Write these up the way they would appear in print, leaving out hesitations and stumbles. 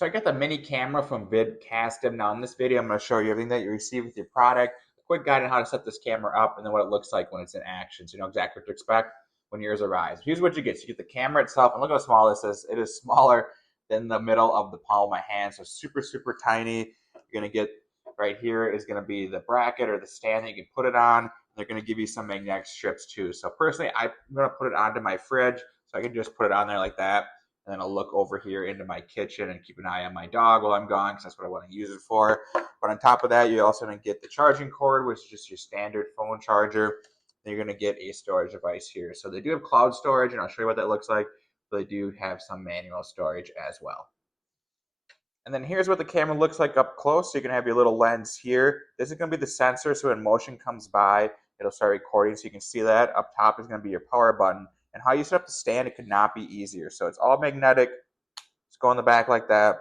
So I got the mini camera from VidCastive. Now in this video, I'm going to show you everything that you receive with your product, a quick guide on how to set this camera up, and then what it looks like when it's in action, so you know exactly what to expect when yours arrives. Here's what you get. So you get the camera itself, and look how small this is. It is smaller than the middle of the palm of my hand, so super, super tiny. You're going to get right here is going to be the bracket or the stand that you can put it on. They're going to give you some magnetic strips too. So personally, I'm going to put it onto my fridge, so I can just put it on there like that. And then I'll look over here into my kitchen and keep an eye on my dog while I'm gone, because that's what I want to use it for. But on top of that, you're also going to get the charging cord, which is just your standard phone charger. Then you're going to get a storage device here. So they do have cloud storage, and I'll show you what that looks like. But they do have some manual storage as well. And then here's what the camera looks like up close. So you're going to have your little lens here. This is going to be the sensor, so when motion comes by, it'll start recording, so you can see that. Up top is going to be your power button. And how you set up the stand, it could not be easier. So it's all magnetic. Just go in the back like that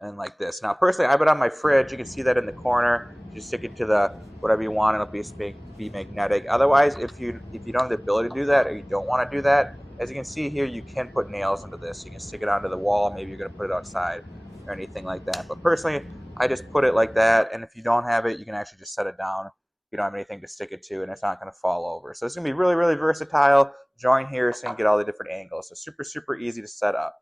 and like this. Now, personally, I have it on my fridge. You can see that in the corner. Just stick it to the whatever you want, and it'll be magnetic. Otherwise, if you don't have the ability to do that, or you don't want to do that, as you can see here, you can put nails into this. You can stick it onto the wall. Maybe you're going to put it outside or anything like that. But personally, I just put it like that. And if you don't have it, you can actually just set it down. You don't have anything to stick it to, and it's not going to fall over. So it's going to be really, really versatile. Join here so you can get all the different angles. So super, super easy to set up.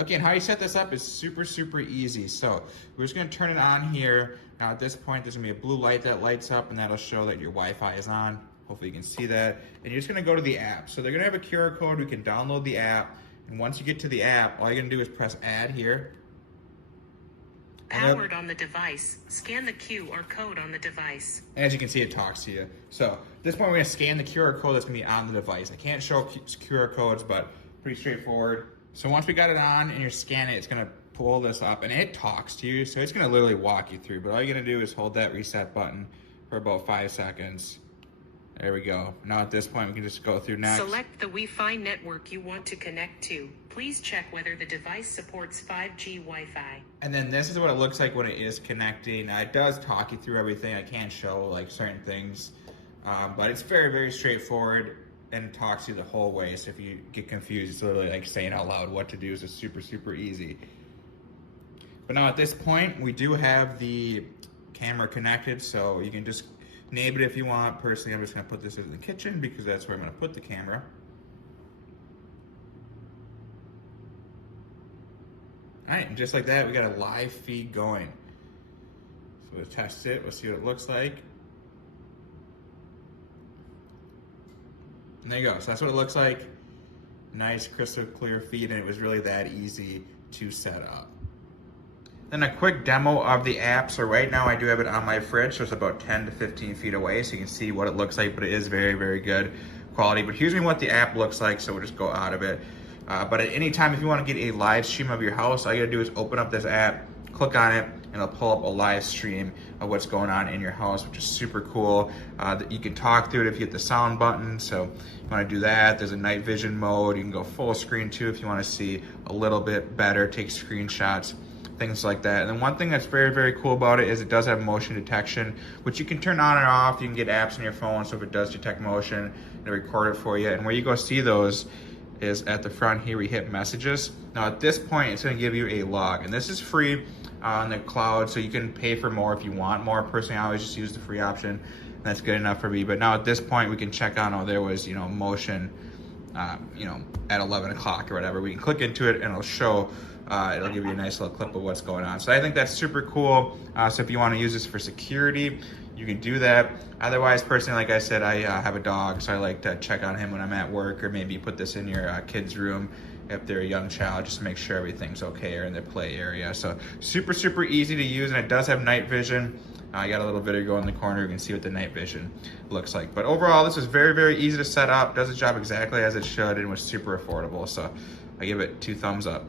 Okay, and how you set this up is super, super easy. So we're just going to turn it on here. Now at this point, there's going to be a blue light that lights up, and that'll show that your Wi-Fi is on. Hopefully you can see that. And you're just going to go to the app. So they're going to have a QR code. We can download the app. And once you get to the app, all you're going to do is press add here. Powered on the device. Scan the QR code on the device. And as you can see, it talks to you. So at this point, we're going to scan the QR code that's going to be on the device. I can't show QR codes, but pretty straightforward. So once we got it on and you're scanning it, it's going to pull this up, and it talks to you. So it's going to literally walk you through. But all you're going to do is hold that reset button for about 5 seconds. There we go. Now at this point, we can just go through next. Select the Wi-Fi network you want to connect to. Please check whether the device supports 5G Wi-Fi. And then this is what it looks like when it is connecting. Now, it does talk you through everything. I can't show like certain things, but it's very, very straightforward and talks to you the whole way. So if you get confused, it's literally like saying out loud what to do. So it's super, super easy. But now at this point, we do have the camera connected, so you can just name it if you want. Personally, I'm just going to put this in the kitchen because that's where I'm going to put the camera. All right, and just like that, we got a live feed going. So we'll test it. We'll see what it looks like. And there you go. So that's what it looks like. Nice, crystal clear feed, and it was really that easy to set up. Then a quick demo of the app. So right now I do have it on my fridge, so it's about 10 to 15 feet away, so you can see what it looks like, but it is very, very good quality. But here's what the app looks like, so we'll just go out of it. But at any time, if you want to get a live stream of your house, all you gotta do is open up this app, click on it, and it'll pull up a live stream of what's going on in your house, which is super cool. You can talk through it if you hit the sound button, so you wanna do that. There's a night vision mode. You can go full screen too if you wanna see a little bit better, take screenshots, things like that. And then one thing that's very, very cool about it is it does have motion detection, which you can turn on and off. You can get apps on your phone, so if it does detect motion, it'll record it for you. And where you go see those is at the front here, we hit messages. Now at this point, it's gonna give you a log, and this is free on the cloud, so you can pay for more if you want more. Personally, I always just use the free option, and that's good enough for me. But now at this point, we can check on, oh, there was, motion, at 11 o'clock or whatever. We can click into it and it'll show, it'll give you a nice little clip of what's going on. So I think that's super cool. So if you want to use this for security, you can do that. Otherwise, personally, like I said, I have a dog, so I like to check on him when I'm at work, or maybe put this in your kid's room if they're a young child, just to make sure everything's okay, or in their play area. So super, super easy to use, and it does have night vision. I got a little video in the corner. You can see what the night vision looks like. But overall, this is very, very easy to set up, does the job exactly as it should, and was super affordable. So I give it 2 thumbs up.